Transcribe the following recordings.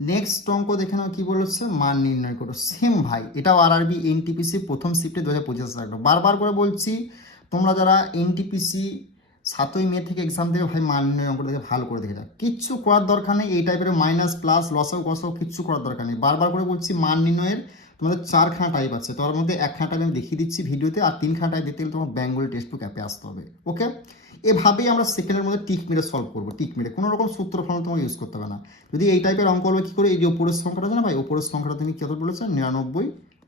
Next অঙ্ক দেখে নাও কি বলেছে, মান নির্ণয় করো। সেম ভাই, এটাও আরআরবি এনটিপিসি প্রথম শিফটে 2025 থাকলো। বারবার করে বলছি, তোমরা যারা এনটিপিসি 7ই মে থেকে এক্সাম দেবে ভাই, মান নির্ণয় অঙ্কটা দেখে ভালো করে দেখে যাও, কিচ্ছু করার দরকার নেই। এই টাইপের মাইনাস প্লাস লসাও গসাও কিচ্ছু করার দরকার নেই। বারবার করে বলছি, মান নির্ণয়ের তোমাদের 4খানা টাইপ আছে, তার মধ্যে 1খানা টাইপ আমি দেখিয়ে দিচ্ছি ভিডিওতে, আর 3খানা টাইপ দেখতে গেলে তোমার বেঙ্গলি টেক্সট বুক অ্যাপে আসতে হবে। ওকে, এভাবেই আমরা সেকেন্ডের মধ্যে টিক মেরে সলভ করবো। টিক মেরে কোনো রকম সূত্র ফর্মুলা তোমাকে ইউজ করতে হবে না। যদি এই টাইপের অঙ্ক হলো কি করে, এই যে উপরের সংখ্যাটা আছে না ভাই, উপরের সংখ্যাটা তুমি কত বলেছো, 99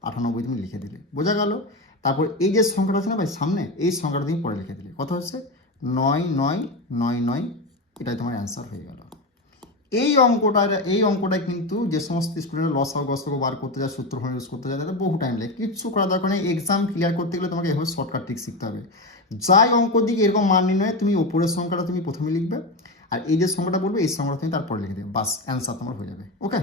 98 তুমি লিখে দিলে, বোঝা গেল। তারপর এই যে সংখ্যাটা আছে না ভাই সামনে, এই সংখ্যাটা তুমি পরে লিখে দিলে, কত হচ্ছে 9999, এটাই তোমার অ্যান্সার হয়ে গেল। এই অঙ্কটায় কিন্তু যে সমস্ত স্টুডেন্ট লসাগু গসাগু বার করতে যায়, সূত্র ফর্মুলা ইউজ করতে যায়, তাদের বহু টাইম লাগে। কিচ্ছু করা দরকার নেই। এক্সাম ক্লিয়ার করতে গেলে তোমাকে এভাবে শর্টকাট ট্রিক শিখতে হবে। যাই অঙ্ক দিকে এরকম মান নির্ণয়, তুমি ওপরের সংখ্যাটা তুমি প্রথমে লিখবে, আর এই যে সংখ্যাটা বলবে এই সংখ্যাটা তুমি তারপরে লিখে দেবে, বাস অ্যান্সার তোমার হয়ে যাবে। ওকে,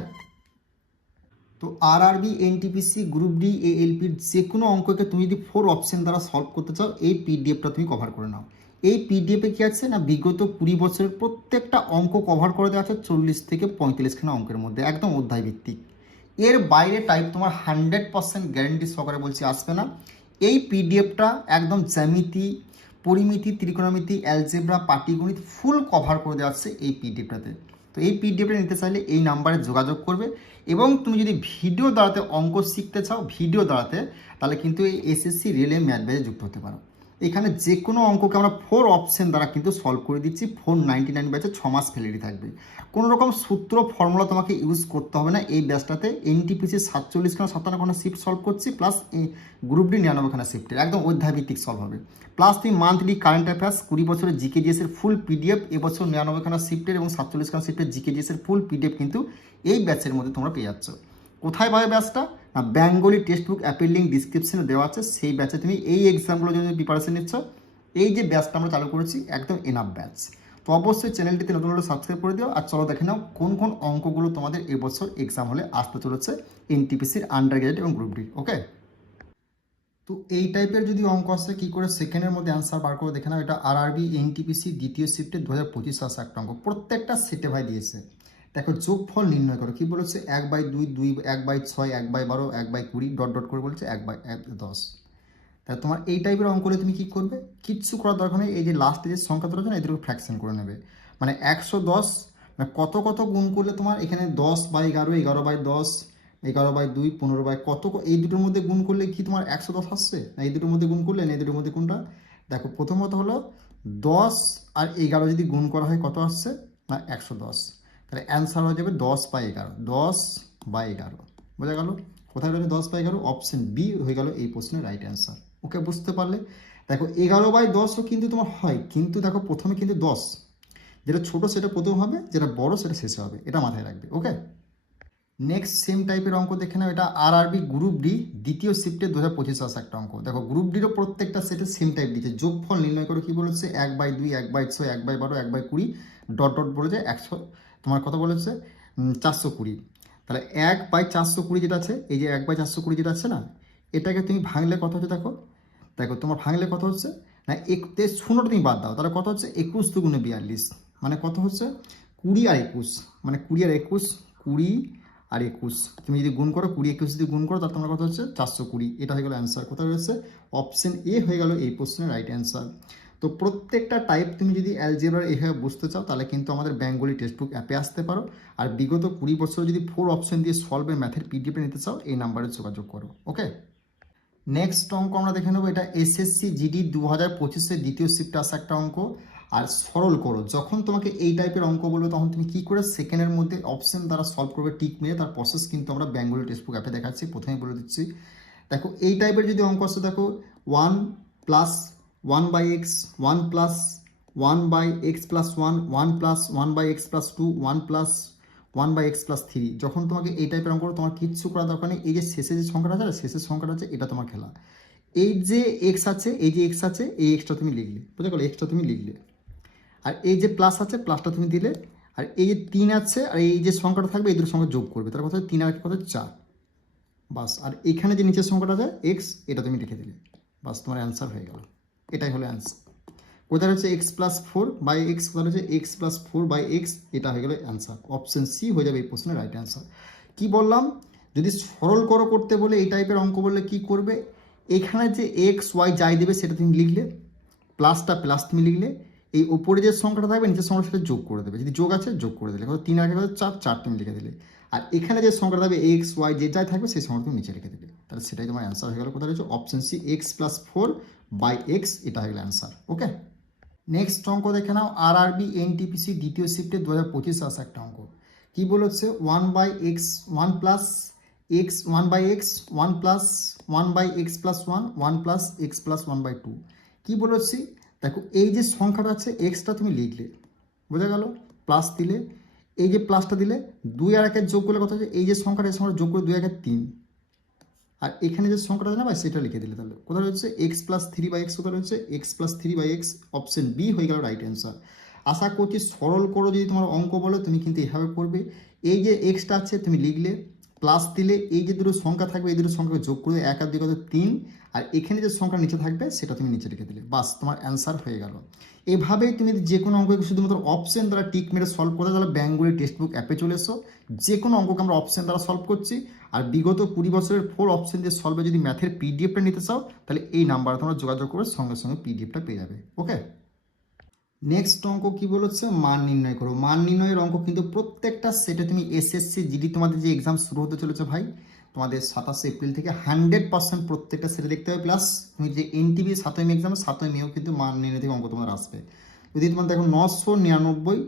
তো আরআরবি এনটিপিসি গ্রুপ ডি এএলপির যে কোনো অঙ্ককে তুমি যদি 4 অপশন দ্বারা সলভ করতে চাও, এই পিডিএফটা তুমি কভার করে নাও। এই পিডিএফে কি আছে না, বিগত 20 বছরের প্রত্যেকটা অঙ্ক কভার করে দেওয়া আছে 40 থেকে 45খানা অঙ্কের মধ্যে, একদম অধ্যায় ভিত্তিক। এর বাইরে টাইপ তোমার 100% গ্যারেন্টি সহকারে বলছি আসবে না। এই পিডিএফটা একদম জ্যামিতি, পরিমিতি, ত্রিকোণমিতি, অ্যালজেব্রা, পাটিগণিত ফুল কভার করে দেওয়া আছে এই পিডিএফটাতে। তো এই পিডিএফটা নিতে চাইলে এই নাম্বারে যোগাযোগ করবে। এবং তুমি যদি ভিডিও দ্বারাতে অঙ্ক শিখতে চাও, ভিডিও দ্বারাতে, তাহলে কিন্তু এই এসএসসি রিয়েল ম্যাথ ব্যাচে যুক্ত হতে পারো। এখানে যে কোনো অঙ্ককে আমরা 4 অপশন দ্বারা কিন্তু সলভ করে দিচ্ছি। 499 ব্যাচে 6 মাস ভ্যালিডিটি থাকবে। কোনো রকম সূত্র ফর্মুলা তোমাকে ইউজ করতে হবে না এই ব্যাচটাতে। এনটিপিসি 47খানা 57খানা শিফট সলভ করছি, প্লাস গ্রুপ ডি 99খানা শিফটের একদম অধ্যায়ভিত্তিক সলভ হবে। প্লাস তুমি মান্থলি কারেন্ট অ্যাফেয়ার্স 20 বছরের জিকেজিএস এর ফুল পিডিএফ, এবছর 99খানা শিফটের এবং 47খানা শিফটের জিকেজিএস এর ফুল পিডিএফ কিন্তু এই ব্যাচের মধ্যে তোমরা পেয়ে যাচ্ছ। কোথায় পাবে ব্যাচটা না, বেঙ্গলি টেক্সট বুক অ্যাপের লিঙ্ক ডিসক্রিপশনে দেওয়া আছে। সেই ব্যাচে তুমি এই এক্সামগুলো যদি প্রিপারেশন নিচ্ছ, এই যে ব্যাচটা আমরা চালু করেছি একদম এনাফ ব্যাচ। তো অবশ্যই চ্যানেলটিতে নতুন হলে সাবস্ক্রাইব করে দিও। আর চলো দেখে নাও কোন কোন অঙ্কগুলো তোমাদের এবছর এক্সাম হলে আসতে চলেছে এনটিপিসির আন্ডার গ্রেড এবং গ্রুপ ডি। ওকে, তো এই টাইপের যদি অঙ্ক আসে, কি করে সেকেন্ডের মধ্যে অ্যান্সার বার করে দেখে নাও। এটা আরআরবি এনটিপিসি দ্বিতীয় শিফটে 2025 আসা একটা অঙ্ক, প্রত্যেকটা সেটে ভাই দিয়েছে। দেখো যোগফল নির্ণয় করো, কি বলেছে 1/2 2 1/6 1/12 1/20 ডট ডট করে বলেছে 1/10। তাহলে তোমার এই টাইপের অঙ্ক হলে তুমি কি করবে, কিচ্ছু করার দরকার নেই। এই যে লাস্টে যে সংখ্যা ধরেছো না, এদেরকে ফ্র্যাকশন করে নেবে। মানে 110 মানে কত কত গুণ করলে তোমার এখানে 10/11 11/10 11/2 15 কত, এই দুটোর মধ্যে গুণ করলে কি তোমার 110 আসছে না, এই দুটোর মধ্যে গুণ করলে না, এই দুটোর মধ্যে কোনটা। দেখো প্রথমত হলো 10 আর 11 যদি গুণ করা হয় কত আসছে না 110। তাহলে অ্যান্সার হয়ে যাবে 10/11, 10/11। বোঝা গেল কোথায় রয়েছে 10/11, অপশন বি হয়ে গেল এই প্রশ্নের রাইট অ্যান্সার। ওকে, বুঝতে পারলে। দেখো 11/10ও কিন্তু তোমার হয়, কিন্তু দেখো প্রথমে কিন্তু 10, যেটা ছোট সেটা প্রথম হবে, যেটা বড় সেটা শেষে হবে, এটা মাথায় রাখবে। ওকে, নেক্সট সেম টাইপের অঙ্ক দেখে নাও। এটা আরআরবি গ্রুপ ডি দ্বিতীয় শিফটে 2025 আসা একটা অঙ্ক। দেখো গ্রুপ ডিরও প্রত্যেকটা সেটে সেম টাইপ দিচ্ছে। যোগফল নির্ণয় করে কি বলেছে 1/2 1/6 1/12 1/20 ডট ডট বলেছে 100, তোমার কত বলেছে 420। তাহলে 1/420 যেটা আছে, এই যে 1/420 যেটা আছে না, এটাকে তুমি ভাঙলে কত হচ্ছে দেখো। দেখো তোমার ভাঙলে কত হচ্ছে না, 0টা তুমি বাদ দাও, তাহলে কত হচ্ছে 21 দুগুণে 42, মানে কত হচ্ছে 20 আর 21, মানে 20 আর 21 20 আর 21 তুমি যদি গুণ করো, 20 21 যদি গুণ করো, তাহলে তোমার কত হচ্ছে 420। এটা হয়ে গেল অ্যান্সার। কোথায় রয়েছে অপশন এ হয়ে গেল এই প্রশ্নের রাইট অ্যান্সার। তো প্রত্যেকটা টাইপ তুমি যদি অ্যালজেব্রার এইভাবে বুঝতে চাও, তাহলে কিন্তু আমাদের বেঙ্গলি টেক্সট বুক অ্যাপে আসতে পারো। আর বিগত 20 বছর যদি 4 অপশন দিয়ে সলভের ম্যাথের পিডিএফে নিতে চাও, এই নাম্বারে যোগাযোগ করো। ওকে, নেক্সট অঙ্ক আমরা দেখে নেবো। এটা এসএসসি জিডি 2025-এর দ্বিতীয় শিফটে আসা একটা অঙ্ক। আর সরল করো, যখন তোমাকে এই টাইপের অঙ্ক বলবে, তখন তুমি কি করে সেকেন্ডের মধ্যে অপশন দ্বারা সলভ করবে টিক মেরে, তার প্রসেস কিন্তু আমরা বেঙ্গলি টেক্সট বুক অ্যাপে দেখাচ্ছি। প্রথমেই বলে দিচ্ছি, দেখো এই টাইপের যদি অঙ্ক আসে, দেখো 1 plus 1/x 1 plus 1/x plus 1 1 plus 1/x plus 2 1 plus 1/x plus 3, যখন তোমাকে এই টাইপের অঙ্ক তোমার কিচ্ছু করা দরকার নেই। এই যে শেষে যে সংখ্যাটা আছে, শেষের সংখ্যাটা আছে, এটা তোমার খেলা। এই যে এক্স আছে, এই যে এক্স আছে, এই এক্সটা তুমি লিখলে, বুঝতে গেলো, এক্সটা তুমি লিখলে। আর এই যে প্লাস আছে, প্লাসটা তুমি দিলে। আর এই যে 3 আছে, আর এই যে সংখ্যাটা থাকবে, এই দুটো সংখ্যা যোগ করবে, তার কথা 3 আর কত 4, বাস। আর এখানে যে নিচের সংখ্যাটা আছে এক্স, এটা তুমি লিখে দিলে, বাস তোমার অ্যান্সার হয়ে গেল। এটাই হলো অ্যান্সার। কোথায় হচ্ছে x plus four by x, কোথায় হচ্ছে x plus four by x, এটা হয়ে গেল অ্যান্সার। অপশন সি হয়ে যাবে এই প্রশ্নের রাইট অ্যান্সার। কি বললাম, যদি সরল করতে বলে এই টাইপের অঙ্ক বললে কি করবে, এখানে যে এক্স ওয়াই যাই দেবে সেটা তুমি লিখলে, প্লাসটা প্লাস তুমি লিখলে, এই ওপরে যে সংখ্যাটা থাকবে নিচের সংখ্যার সাথে যোগ করে দেবে, যদি যোগ আছে যোগ করে দিলে, কত 3 আগে কত 4, 4 তুমি লিখে দিলে, আর এখানে যে সংখ্যাটা থাকবে এক্স ওয়াই যেটাই থাকবে সেই সংখ্যাটা তুমি নিচে লিখে দিলে, তাহলে সেটাই তোমার অ্যান্সার হয়ে গেল। কোথায় রয়েছে option C x plus four by x, এটা হয়ে গেল অ্যান্সার। ওকে, নেক্সট অঙ্ক দেখে নাও, আরআরবি এনটিপিসি দ্বিতীয় শিফটে 2025 আসা একটা অঙ্ক। কি বলেছে, 1 by x 1 plus x 1 by x 1 plus 1 by x plus 1 1 plus x plus 1 by 2। কী বলেছি, দেখো এই যে সংখ্যাটা আছে এক্সটা তুমি লিখলে, বোঝা গেল, প্লাস দিলে, এই যে প্লাসটা দিলে 2 আর 1 যোগ করলে কথা হচ্ছে এই যে সংখ্যাটা এই সংখ্যাটা যোগ করে 2 1 3, আর এখানে যে সংখ্যাটা আছে না ভাই সেটা লিখে দিলে, তাহলে কোথায় রয়েছে x plus three by x, কোথায় রয়েছে x plus three by x, option B হয়ে গেল রাইট অ্যান্সার। আশা করছি সরল করো, যদি তোমার অঙ্ক বলো তুমি কিন্তু এভাবে করবে, এই যে এক্সটা আছে তুমি লিখলে, প্লাস দিলে এই যে দুটো সংখ্যা থাকবে এই দুটো সংখ্যাকে যোগ করে 1 আর 2 কত 3, আর এখানে যে সংখ্যা নিচে থাকবে সেটা তুমি নিচে লিখে দিলে, বাস তোমার অ্যান্সার হয়ে গেল। এইভাবেই তুমি যে কোনো অঙ্ককে শুধুমাত্র অপশন দ্বারা টিক মেরে সলভ করতে, তাহলে বেঙ্গলি টেক্সট বুক অ্যাপে চলে এসো, যে কোনো অঙ্ককে আমরা অপশন দ্বারা সলভ করছি। আর বিগত 20 বছরের 4 অপশন দিয়ে সলভে যদি ম্যাথের পিডিএফটা নিতে চাও তাহলে এই নাম্বারে তোমরা যোগাযোগ করে সঙ্গে সঙ্গে পিডিএফটা পেয়ে যাবে। ওকে, নেক্সট অঙ্ক কি বলেছে, মান নির্ণয় করো। মান নির্ণয়ের অঙ্ক কিন্তু প্রত্যেকটা সেটে তুমি এসএসসি জিডি তোমাদের যে এক্সাম শুরু হতে চলেছে ভাই, তোমাদের 27 এপ্রিল থেকে 100% প্রত্যেকটা সেটে দেখতে হবে, প্লাস তুমি যে এনটিভি 7ম এক্সাম 7ম মেও কিন্তু মান নির্ণয় থেকে অঙ্ক তোমার আসবে। যদি তোমার দেখো 999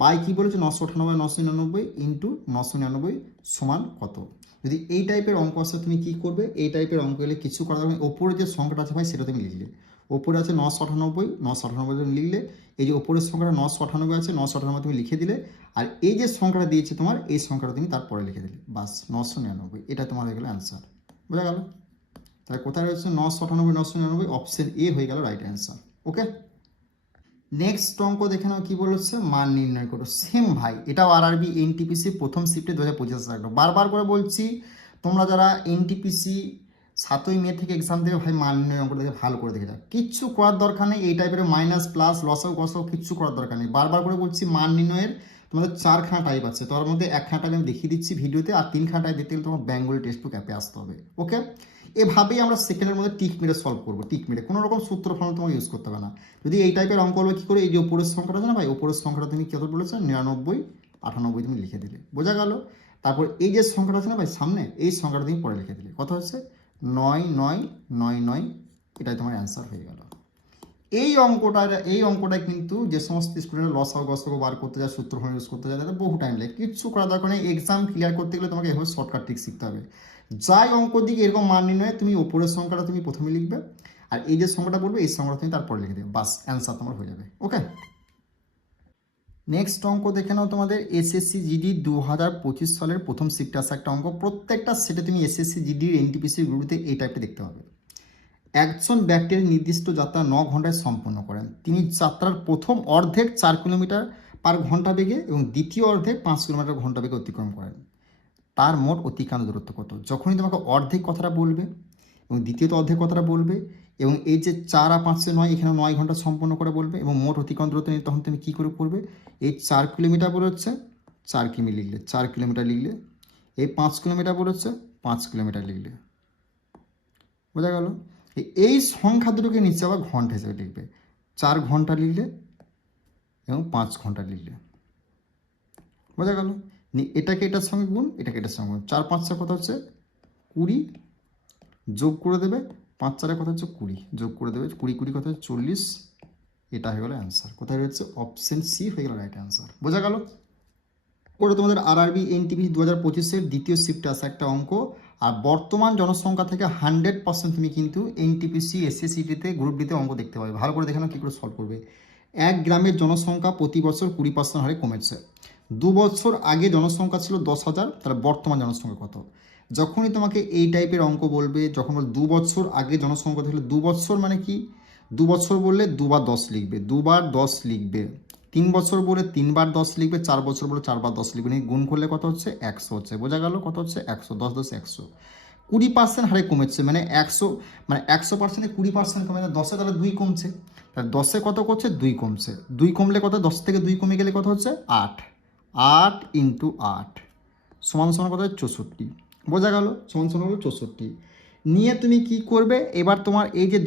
বাই কী বলেছে 998 999 ইন্টু 999 সমান কত, যদি এই টাইপের অঙ্ক আসে তুমি কি করবে, এই টাইপের অঙ্ক এলে কিছু করা যাবে, ওপরে যে সংখ্যাটা আছে ভাই সেটা তুমি লিখলে, ওপরে আছে 998 তুমি লিখলে, এই যে ওপরের সংখ্যাটা 998 আছে 998 তুমি লিখে দিলে, আর এই যে সংখ্যাটা দিয়েছে তোমার এই সংখ্যাটা তুমি তারপরে লিখে দিলে, বাস 999, এটা তোমার হয়ে গেল অ্যান্সার। বোঝা গেল, তাহলে কোথায় রয়েছে 998 অপশন এ হয়ে গেল রাইট অ্যান্সার। ওকে, নেক্সট অঙ্ক দেখে নাও, কি বলেছে, মান নির্ণয় করো। সেম ভাই, এটাও আরআরবি এনটিপিসি প্রথম শিফটে 2025 থাকলো। বারবার করে বলছি, তোমরা যারা এনটিপিসি 7ই মে থেকে এক্সাম দেবে ভাই মান নির্ণয় অঙ্কটা দেখে ভালো করে দেখে যাও, কিচ্ছু করার দরকার নেই, এই টাইপের মাইনাস প্লাস লসাও গসাও কিচ্ছু করার দরকার নেই। বারবার করে বলছি, মান নির্ণয়ের তোমাদের 4খানা টাইপ আছে, তার মধ্যে 1খানা টাইপ আমি দেখিয়ে দিচ্ছি ভিডিওতে, আর 3খানা টাইপ দেখতে গেলে তোমার বেঙ্গলি টেক্সট বুক অ্যাপে আসতে হবে। ওকে, এভাবেই আমরা সেকেন্ডের মধ্যে টিক মেরে সলভ করবো, টিক মেরে, কোনো রকম সূত্র ফর্মুলা তোমাকে ইউজ করতে হবে না। যদি এই টাইপের অঙ্ক হলো কী করে, এই যে উপরের সংখ্যাটা আছে না ভাই, উপরের সংখ্যাটা তুমি কত বলেছো 99 98 তুমি লিখে দিলে, বোঝা গেল। তারপর এই যে সংখ্যাটা আছে না ভাই সামনে, এই সংখ্যাটা তুমি পরে লিখে দিলে, কত হচ্ছে 9999, এটাই তোমার অ্যান্সার হয়ে গেল। এই অঙ্কটা কিন্তু যে সমস্ত স্টুডেন্ট লসাগু গসাগু বার করতে যায়, সূত্র ফর্মুলা ইউজ করতে যায়, তাদের বহু টাইম লাগে, কিচ্ছু করার দরকার নেই। এক্সাম ক্লিয়ার করতে গেলে তোমাকে এভাবে শর্টকাট ট্রিক শিখতে হবে। যাই অঙ্ক দিকে এরকম মান নির্ণয়, তুমি ওপরের সংখ্যাটা তুমি প্রথমে লিখবে, আর এই যে সংখ্যাটা বলবে এই সংখ্যাটা তুমি তারপরে লিখে দেবে, বাস অ্যান্সার তোমার হয়ে যাবে। ওকে, নেক্সট অঙ্ক দেখে নাও, তোমাদের এসএসসি জিডি 2025 সালের প্রথম শিফটে আসা একটা অঙ্ক। প্রত্যেকটা সেটে তুমি এসএসসি জিডির এনটিপিসি গ্রুপে এই টাইপটা দেখতে পাবে। একজন ব্যক্তির নির্দিষ্ট যাত্রা 9 ঘন্টায় সম্পন্ন করেন, তিনি যাত্রার প্রথম অর্ধেক 4 কিলোমিটার পার ঘন্টা বেগে এবং দ্বিতীয় অর্ধেক 5 কিলোমিটার ঘন্টা বেগে অতিক্রম করেন, তার মোট অতিক্রান্ত দূরত্ব কত? যখনই তোমাকে অর্ধেক কথাটা বলবে এবং দ্বিতীয়ত অর্ধেক কথাটা বলবে, এবং এই যে 4 আর 5 9 এখানে 9 ঘন্টা সম্পন্ন করে বলবে, এবং মোট অতিক্রান্ত দূরত্ব নিয়ে তখন তুমি কী করে করবে, এই 4 কিলোমিটার বলে হচ্ছে 4 কিমি লিখলে, 4 কিলোমিটার লিখলে, এই 5 কিলোমিটার বলে হচ্ছে 5 কিলোমিটার লিখলে, বোঝা গেল। এই সংখ্যা দুটোকে নিচে আবার ঘন্টা হিসেবে লিখবে, 4 ঘন্টা লিখলে এবং 5 ঘন্টা লিখলে, বোঝা গেল। এটাকে এটার সঙ্গে গুণ, এটাকে এটার সঙ্গে গুণ, 4 5 কত হচ্ছে 20, যোগ করে দেবে 5 4 কত হচ্ছে 20, যোগ করে দেবে 20 20 কত হচ্ছে 40, এটা হয়ে গেল অ্যান্সার। কোথায় রয়েছে অপশন সি হয়ে গেল রাইট অ্যান্সার, বোঝা গেল। ওটা তোমাদের আরআরবি এনটিপি 2025-এর দ্বিতীয় শিফটে আসা একটা অঙ্ক। আর বর্তমান জনসংখ্যা থেকে 100% তুমি কিন্তু এনটিপিসি এসএসসিটিতে গ্রুপ ডিতে অঙ্ক দেখতে পাবে। ভালো করে দেখে নাও কী করে সলভ করবে। এক গ্রামের জনসংখ্যা প্রতি বছর 20% হারে কমেছে। 2 বছর আগে জনসংখ্যা ছিল 10,000, তাহলে বর্তমান জনসংখ্যা কত? যখনই তোমাকে এই টাইপের অঙ্ক বলবে, যখন 2 বছর আগে জনসংখ্যা থাকলে, 2 বছর মানে কি, 2 বছর বললে 2 বার 10 লিখবে, 2 বার 10 লিখবে, 3 বছর বলে 3 বার 10 লিখবে, 4 বছর বলে 4 বার 10 লিখবে, নিয়ে গুণ করলে কত হচ্ছে 100 হচ্ছে, বোঝা গেল। কত হচ্ছে 100, 10 10 100, 20% হারে কমেছে, মানে 100 মানে 100%-এ 20% কমে, 10-এ তাহলে 2 কমছে, তাহলে 10-এ কত করছে 2 কমছে, 2 কমলে কত, 10 থেকে 2 কমে গেলে কত হচ্ছে 8, 8 ইন্টু 8 সমান সমান কত 64, বোঝা গেল, সমান সমান হলো 64। নিয়ে তুমি কি করবে, এবার তোমার এই যে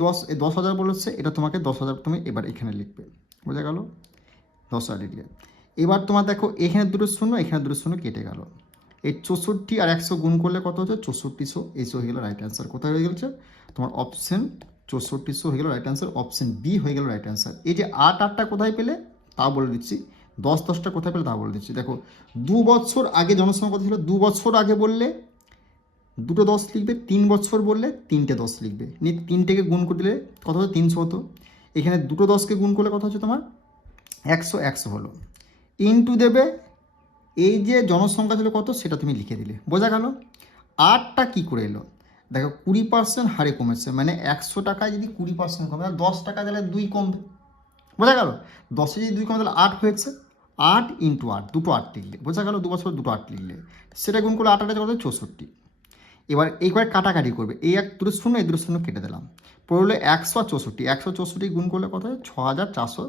10,000 বলেছে, এটা তোমাকে 10,000 তুমি এবার এখানে লিখবে, বোঝা গেল, 10,000 লিখলে। এবার তোমার দেখো এখানে দুটো শূন্য, এখানে দুটো শূন্য কেটে গেল, এই 64 আর 100 গুণ করলে কত হচ্ছে 6400, এই হয়ে গেল রাইট অ্যান্সার। কোথায় হয়ে গেছে তোমার অপশন 6400 হয়ে গেল রাইট অ্যান্সার, অপশন বি হয়ে গেল রাইট অ্যান্সার। এই যে 8টা কোথায় পেলে তা বলে দিচ্ছি, 10টা কোথায় পেলে তা বলে দিচ্ছি। দেখো 2 বছর আগে জনসংখ্যা কত ছিল, 2 বছর আগে বললে দুটো 10 লিখবে, 3 বছর বললে 3টে 10 লিখবে, নিয়ে 3টেকে গুণ করে দিলে কত হচ্ছে 300 হতো, এখানে দুটো 10কে গুণ করলে কত হচ্ছে তোমার 100 হলো, ইনটু দেবে এই যে জনসংখ্যা ছিল কত সেটা তুমি লিখে দিলে, বোঝা গেল। 8টা কী করে এলো, দেখো 20% হারে কমেছে, মানে 100 টাকায় যদি 20% কমে, তাহলে 10 টাকা দিলে 2 কমবে, বোঝা গেল। 10-এ যদি 2 কমে তাহলে 8 হয়েছে, 8 ইন্টু 8, দুটো 8 লিখলে, বোঝা গেল, 2 বছর দুটো 8 লিখলে, সেটা গুণ করলে 8 কত 64। এবার এইবার কাটাকাটি করবে, এই এক দুটো শূন্য, এই দুটো শূন্য কেটে দিলাম, পড়লে 164, 164 গুণ করলে কত হয় 6400,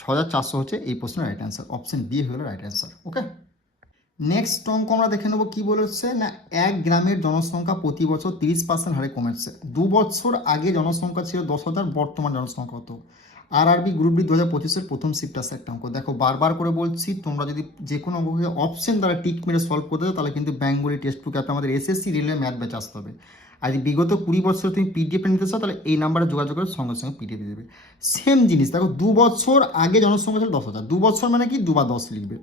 6400 হচ্ছে এই প্রশ্নের রাইট অ্যান্সার, অপশন বি হলো রাইট অ্যান্সার। ওকে, নেক্সট অঙ্ক আমরা দেখে নেবো কি বলেছে না, 1 গ্রামের জনসংখ্যা প্রতি বছর 30% হারে কমেছে, 2 বছর আগে জনসংখ্যা ছিল 10,000, বর্তমান জনসংখ্যা কত। আরআরবি গ্রুপ ডি 2025-এর প্রথম শিফট আসে একটা অঙ্ক। দেখো বারবার করে বলছি, তোমরা যদি যে কোনো অঙ্ককে অপশন দ্বারা টিক মেরে সলভ করতে চাও তাহলে কিন্তু বেঙ্গলি টেক্সট বুক অ্যাপে আমাদের এসএসসি রেলওয়ে ম্যাথ ব্যাচ আসতে হবে। আর যদি বিগত 20 বছর তুমি পিডিএফ নিতে চাও তাহলে এই নাম্বারে যোগাযোগ করে সঙ্গে সঙ্গে পিডিএফ দেবে। সেম জিনিস, দেখো 2 বছর আগে জনসংখ্যা ছিল 10,000, 2 বছর মানে কি 2 বার 10 লিখবে,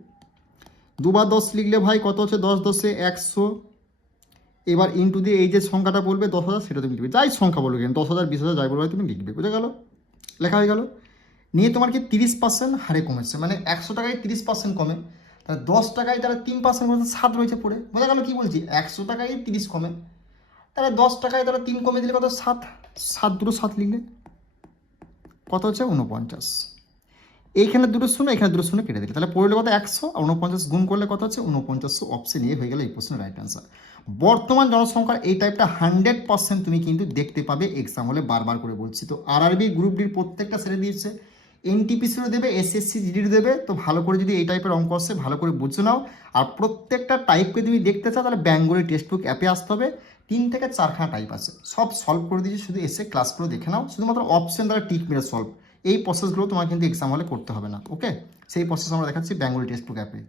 2 বার 10 লিখলে ভাই কত হচ্ছে 10 10-এ 100, এবার ইন্টু দিয়ে এই যে সংখ্যাটা বলবে 10,000 সেটা তুমি লিখবে, যাই সংখ্যা বলবে কেন 10,000 20,000 যাই বলবে তুমি লিখবে, বুঝে গেল, লেখা হয়ে গেল। নিয়ে তোমার কি 30% হারে কমেছে, মানে 100 টাকায় 30% কমে, তাহলে 10 টাকায় তাহলে 3% মধ্যে 7 রয়েছে পড়ে, বোঝা গেল কি বলছি, 100 টাকায় 30 কমে, তাহলে 10 টাকায় তাহলে 3 কমে দিলে কত 7, 7 দুটো 7 লিখলে কত হচ্ছে 49, এইখানে দুটো শূন্য এখানে দুটো শূন্য কেটে দিলে তাহলে পড়লে কত 100, আর 49 গুণ করলে কত হচ্ছে 4900, অপশন এ হয়ে গেল এই প্রশ্নের রাইট অ্যান্সার। বর্তমান জনসংখ্যার এই টাইপটা 100% তুমি কিন্তু দেখতে পাবে এক্সাম হলে, বারবার করে বলছি। তো আরআরবি গ্রুপ ডির প্রত্যেকটা সেরে দিয়েছে, এনটিপিসিরও দেবে, এসএসসি জিডির দেবে, তো ভালো করে যদি এই টাইপের অঙ্ক আসছে ভালো করে বুঝে নাও। আর প্রত্যেকটা টাইপকে তুমি দেখতে চাও তাহলে বেঙ্গলি টেক্সট বুক অ্যাপে আসতে হবে, 3 থেকে 4খানা টাইপ আছে, সব সলভ করে দিয়েছি, শুধু এসে ক্লাসগুলো দেখে নাও, শুধুমাত্র অপশন দ্বারা টিক মেরে সলভ, এই প্রসেসগুলো তোমার কিন্তু এক্সাম হলে করতে হবে না। ওকে, সেই প্রসেস আমরা দেখাচ্ছি বেঙ্গলি টেক্সট বুক অ্যাপে।